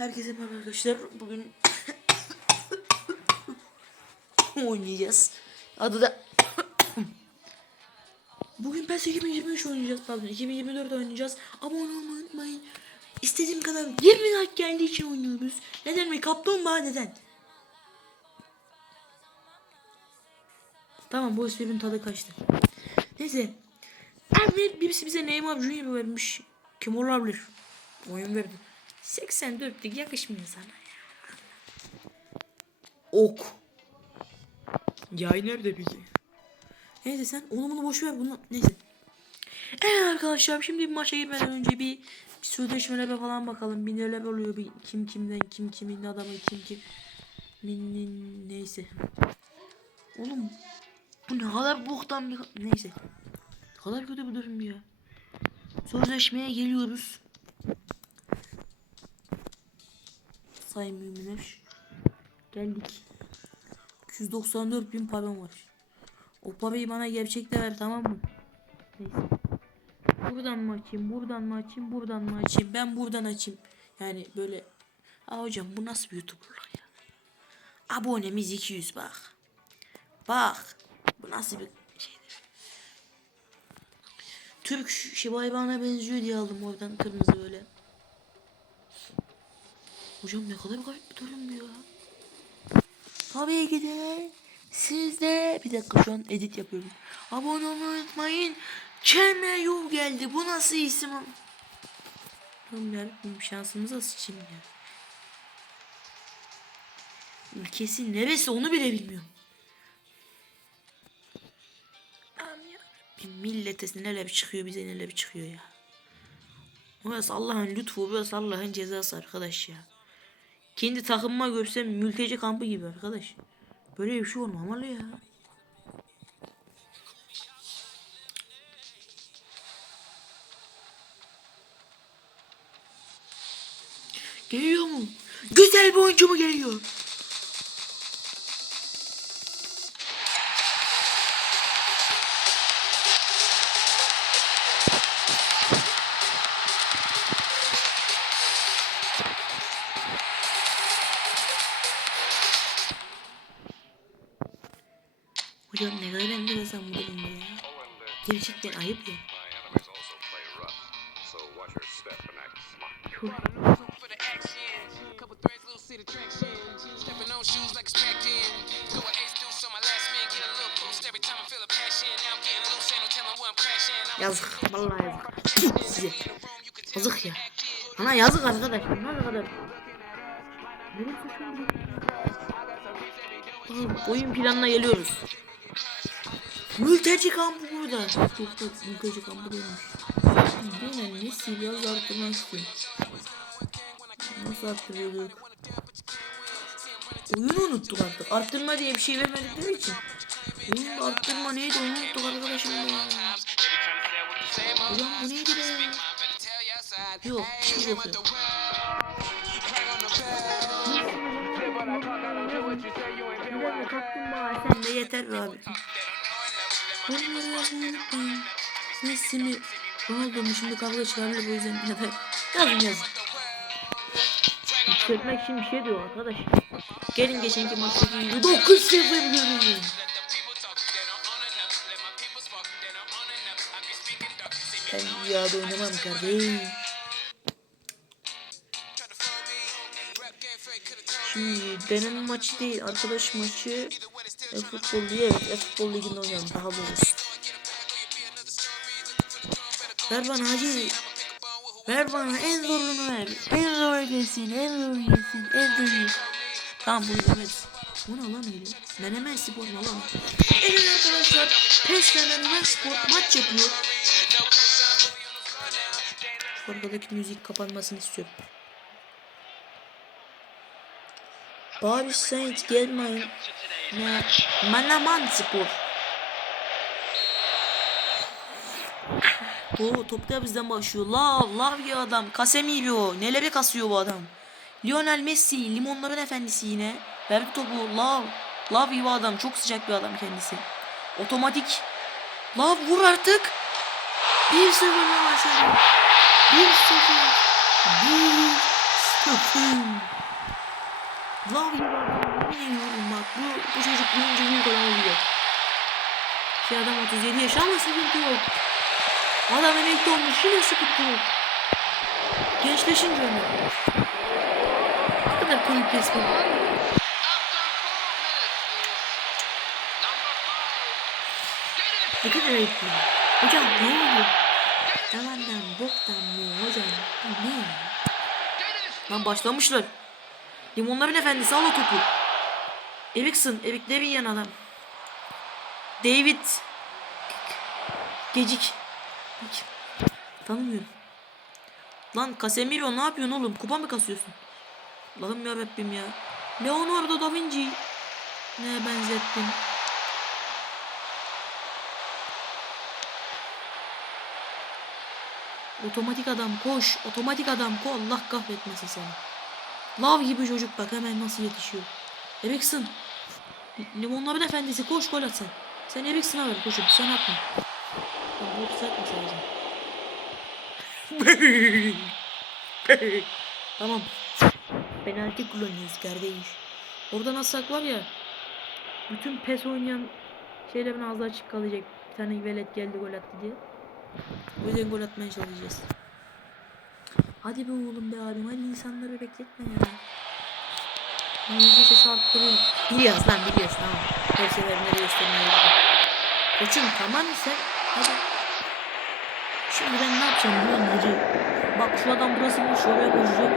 Herkese merhaba arkadaşlar. Bugün oynayacağız. Adı da Bugün PES 2023 oynayacağız pardon 2024 oynayacağız. Abone olmayı unutmayın. İstediğim kadar 20 like geldiği için oynuyoruz. Neden mi? Kaplumbağa neden? Tamam bu esprinin tadı kaçtı. Neyse. Emre birisi bize Neymar Junior vermiş. Kim olabilir? Oyun verdi. 84'lük yakışmıyor sana ya. Ok. Yay nerede peki? Neyse sen onu bunu boş ver bunu. Neyse. Evet arkadaşlar şimdi bir maça girmeden önce bir, bir sözleşmelere falan bakalım. Bir neler oluyor bir kim kimden kim kimin adamı kim kim. Nin, nin, neyse. Oğlum bu ne kadar boktan bir neyse. Ne kadar kötü bir durum ya. Sözleşmeye geliyoruz. Sayın müminler. Geldik. 294 bin param var. O parayı bana gerçekte ver tamam mı? Neyse. Buradan mı açayım, buradan mı açayım, buradan mı açayım? Ben buradan açayım. Yani böyle. Ha hocam bu nasıl bir youtuberlık ya? Abonemiz 200 bak. Bak. Bu nasıl bir şeydir? Türk Şivay bana benziyor diye aldım oradan kırmızı böyle. Hocam ne kadar garip bir durum ya. Tabii ki de siz de bir dakika şu an edit yapıyorum. Abone olmayı unutmayın. Kemeyu geldi. Bu nasıl isim? Oğlum yarabbim şansımıza sıçayım ya. Ülkesi neresi onu bile bilmiyorum. Yarabbim millete neler çıkıyor bize neler çıkıyor ya. Burası Allah'ın lütfu, burası Allah'ın cezası arkadaş ya. Kendi takımıma görsem mülteci kampı gibi arkadaş. Böyle bir şey olmamalı ya. Geliyor mu? Güzel bir oyuncu mu geliyor? I'm getting loose, ain't no telling where I'm crashing. I'm yazık. Vallahi yazık. Size. Yazık ya. Ana yazık arkadaş. Ne kadar. Oyun planına geliyoruz. Mülteci kampı burada. Yok yok mülteci kampı değilmiş. Yine ne sil yaz arttırmak istiyorum. Nasıl arttırıyorduk? Oyunu unuttuk artık. Arttırma diye bir şey vermedikleri için. Oyunda arttırma neydi onu unuttuk arkadaşım ya. Ulan bu neydi be? Yok hiçbir şey yok. kaplumbağa sen yeter abi. Messi mi? Ronaldo mu şimdi kavga çıkarırlar o yüzden ya da yazın yazın. Yükseltmek için bir şey diyor arkadaş. Gelin geçenki maçtaki gibi 9 0 görünüyor. Ben rüyada oynamam kardeşim. Şimdi deneme maçı değil arkadaş maçı e-futbol diye evet e-futbol liginde oynayalım daha doğrusu. Ver bana hacı. Ver bana en zorunu ver. En zor gelsin, en zor gelsin, en zor Tamam bunu demez. Bu ne lan öyle? Menemen spor mu lan? Evet arkadaşlar. PES Menemen spor maç yapıyor. Şu arkadaki müzik kapanmasını istiyorum. Paris Saint Germain ne Manaman Spor. Oo top da bizden başlıyor. Lav, lav ya adam. Casemiro. Neleri kasıyor bu adam. Lionel Messi, limonların efendisi yine. Verdi topu. Lav. Lav gibi adam. Çok sıcak bir adam kendisi. Otomatik. Lav vur artık. 1-0 başladı. 1-0. 1-0. Lav gibi adam bu, bu çocuk büyüyünce büyük adam oluyor. Ki adam 37 yaş ama sıkıntı yok. Adam emekli olmuş yine sıkıntı yok. Gençleşince öyle. Ne kadar komik bir espri. Ne kadar ayıp ya. Hocam ne oluyor? Yalandan bok damlıyor hocam. Bu ne ya? Lan başlamışlar. Limonların efendisi al o topu. Erikson, Erik Deviyen adam. David. Gecik. Tanımıyorum. Lan Casemiro ne yapıyorsun oğlum? Kupa mı kasıyorsun? Allah'ım yarabbim ya. Leonardo da Vinci. Ne benzettin? Otomatik adam koş. Otomatik adam ko. Allah kahretmesin seni. Lav gibi çocuk bak hemen nasıl yetişiyor. Erikson. Limonların efendisi koş gol at sen. Erikson'a ver koşun sen atma. Ben bu atma sadece. tamam. Penaltı kullanıyoruz kardeş. Oradan atsak var ya. Bütün pes oynayan şeylerin ağzı açık kalacak. Bir tane velet geldi gol attı diye. O yüzden gol atmaya çalışacağız. Hadi be oğlum be abim hadi insanları bekletme ya. Müziği sesi arttırayım. Biliyoruz lan biliyoruz tamam. Her seferinde göstermeye gidiyor. Koçum tamam sen hadi. Şimdi ben ne yapacağım biliyor musun hacı? Bak şu adam burası boş oraya koşacak.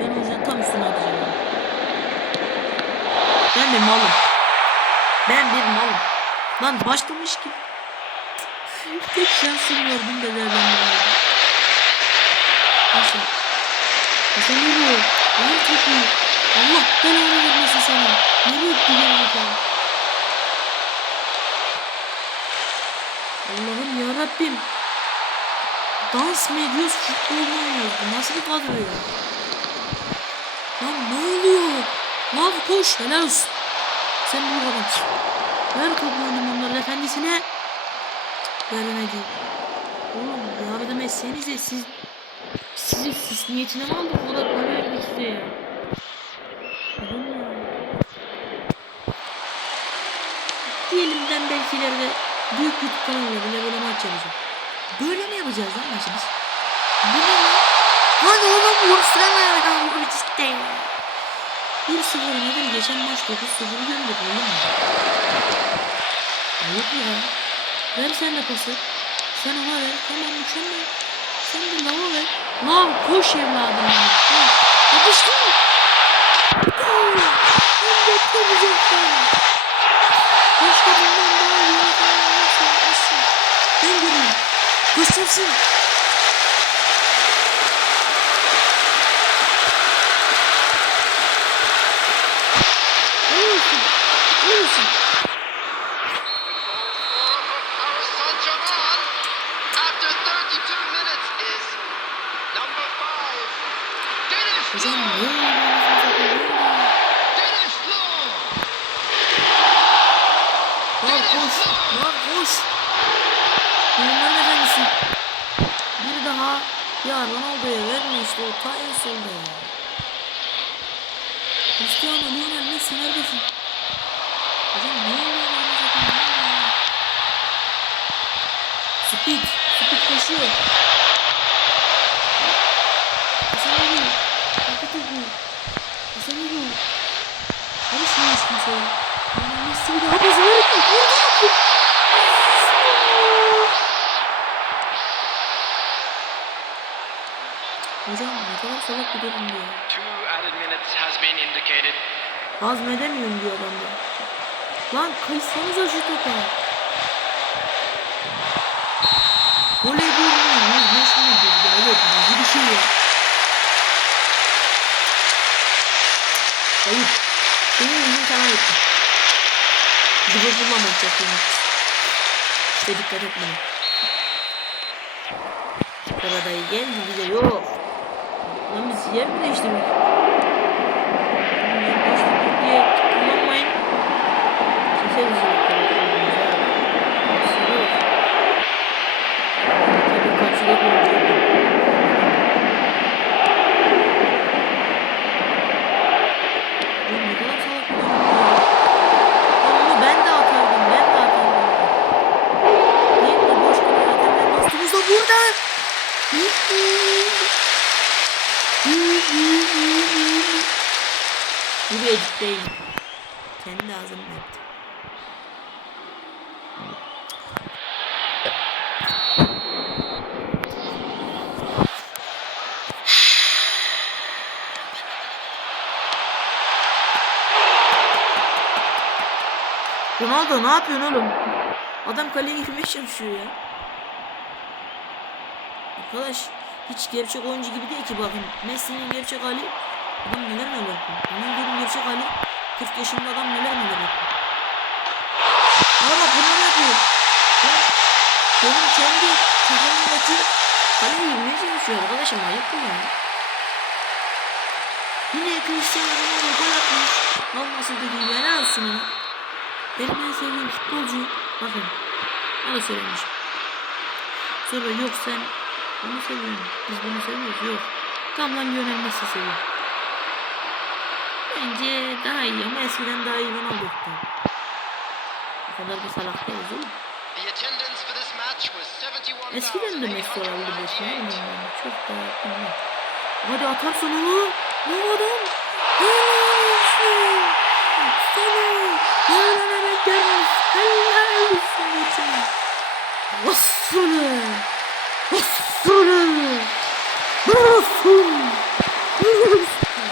Ben o yüzden tam üstüne atacağım. Ben bir malım. Ben bir malım. Lan başlamış ki. Tek şansım gördüm de değerlendirmedim. Nasıl? Hasan yürüyor. Lan çok iyi. Allah belanı vermesin sana. Nereye gitti gerizekalı? Allah'ım yarabbim. Dans mı ediyoruz, futbol mu oynuyoruz? Bu nasıl bir kadro ya? Lan ne oluyor? Lan koş, helal olsun. Sen büyük adamsın. Ver topu limonların efendisine. Veremedi. Oğlum yardım etsenize siz sizi süs niyetine mi aldık? O da para vermek istiyor ya. Oğlum ya. Diyelimden belki ileride büyük YouTube kanalıyla bile böyle maç yapacağım. Böyle mi yapacağız lan maçı biz? Bu ne lan? Hadi oğlum vursana ya. Vur işte. 1-0 nedir? Geçen maç 9-0 gönderiyor oğlum. Ayıp ya. Ver sen de pası. Sen ona ver. Tamam mükemmel. Sen de lava ver. Lan koş evladım. Koş. Yapıştır. Gol. Hem de tam Göstersin. Ne olsun? Ne olsun? Paris Saint-Germain, after 32 minutes, is number five, Dennis Hocam Law. ne oluyor? Dennis Law. Lan koş. Lan koş. Bunların efendisi. Bir daha ya Ronaldo'ya verme işte o ta en solda ya. Cristiano Lionel Messi neredesin? Hocam oluyor ya? Speed. Speed koşuyor. Casemiro. Arka topu. Casemiro. Karışmıyor hiç kimseye. Lionel Messi bir daha pası verir. Vurdu. Hocam ne kadar salak bir durum diyor. Hazmedemiyorum diyor adam da. Lan kaysanıza şu topa. Mi? Yüz beş mi bir ya? Yok nasıl bir şey ya? Ayıp. Senin yüzün sana. Liverpool'la maç yapıyormuş. İşte dikkat etmeyin. Karadayı gel bize yok. Yer mi değiştirdik? Yer değiştirdik diye kullanmayın. Kimse bizi Tabii karşıda duracak. Bu bir edit değil. Kendi ağzımla yaptım. Ronaldo ne yapıyorsun oğlum? Adam kaleye girmeye çalışıyor ya. Arkadaş hiç gerçek oyuncu gibi değil ki bakın. Messi'nin gerçek hali adam neler neler yapıyor. Ronaldo'nun gerçek hali 40 yaşında adam neler neler yapıyor. Ama bak bunlar yapıyor. Ya, benim kendi takımımdaki kaleye girmeye çalışıyor arkadaşım ayıp bu ya. Yine Cristiano Ronaldo gol atmış. Alması dediği helal olsun ona. Benim en sevdiğim futbolcu. Bakın. Da söylemiş. Sonra yok sen onu seviyorsun. Biz bunu seviyoruz. Yok. Tam lan Lionel Messi seviyor. Bence daha iyi ama eskiden daha iyi Ronaldo yoktu. O kadar da salak değiliz oğlum. Eskiden de Messi olabilir. 71,888. Yani. Çok daha bilmem. Hadi atarsın onu. Ne adam? Helal olsun. Sana. Öğrenerek gelmiş. Helal olsun. Vassını. Vassın.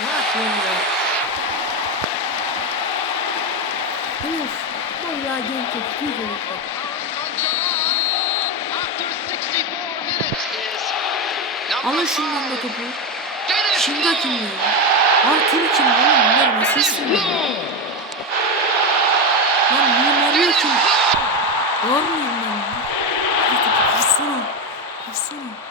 Ne yapıyorsun ya? Of. Vallahi genç çok güzel. After 64 minutes is number Alın şundan da topu. Şimdi kim ya? Arthur kim oğlum? Bunlar nasıl ya? Lan kim? Var mıyım ben? Bir topu vursana. Vursana.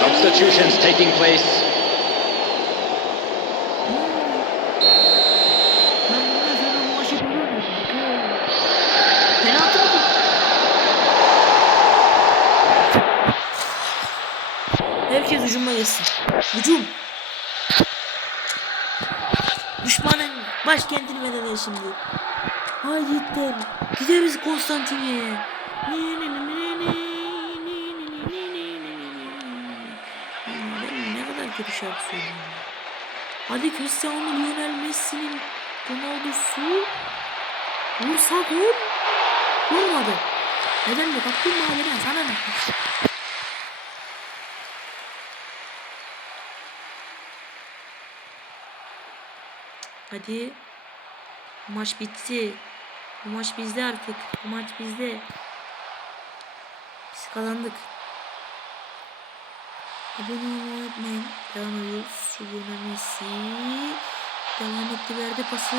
Substitutions taking place. Herkes hücuma geçsin. Hücum. Düşmanın başkentini fetheder şimdi. Haydi Hitler. Gideriz Konstantin'e. Ben ne kadar kötü şarkı söylüyorum. Hadi Cristiano Lionel Messi'nin Ronaldo'su vursa gol vurmadı. Neden de kaptın mı neden sana ne? Hadi. Bu maç bitti. Bu maç bizde artık. Bu maç bizde. Biz kazandık. Abone olmayı unutmayın. Devam ediyoruz. Şurada Messi. Devam etti. Verdi pası.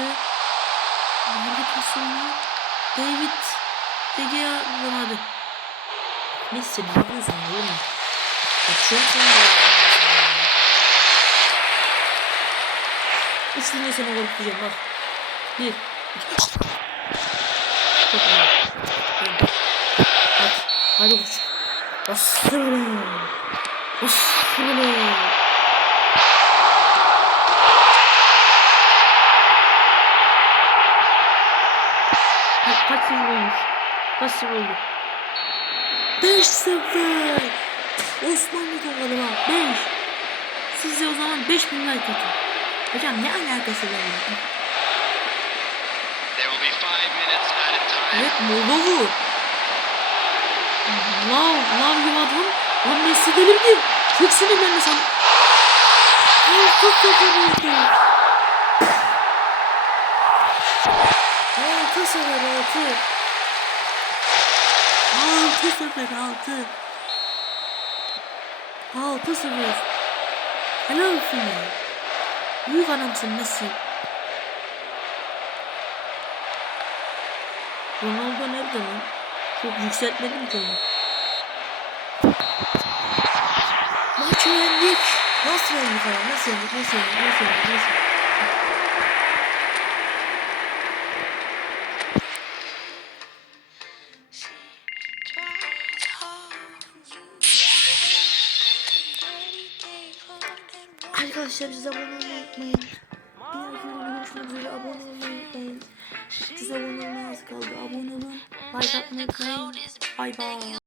Verdi pası ona. David. De Gea vuramadı. Messi ne yapıyorsun oğlum? Bak şu an sen de yapıyorsun ya. Üçlüğüne seni korkutacağım bak. Bir. iki. Çok iyi. Hadi. Hadi koç. Bastır. Bastır. Kaç, kaç yıl olmuş? Kaç yıl oldu? 5-0. Osmanlı kazandı bak. 5. Siz de o zaman 5000 like atın. Hocam ne alakası var ya? Evet Moldovu. Lav, lav gibi Messi delirdi. Çok sinirlendi sana. Altı sefer oldu. Altı sefer altı. Altı sefer altı. Altı sefer. Helal olsun ya. Büyük adamsın Messi. Ronaldo nerede lan? Çok yükseltmedim ki onu. Nasıl yendik? Arkadaşlar abone olmayı unutmayın. Dahaki videoda görüşmek üzere abone olmayı unutmayın. Abone olmaya az kaldı. Abone olun. Like atmayı unutmayın. Bay bay.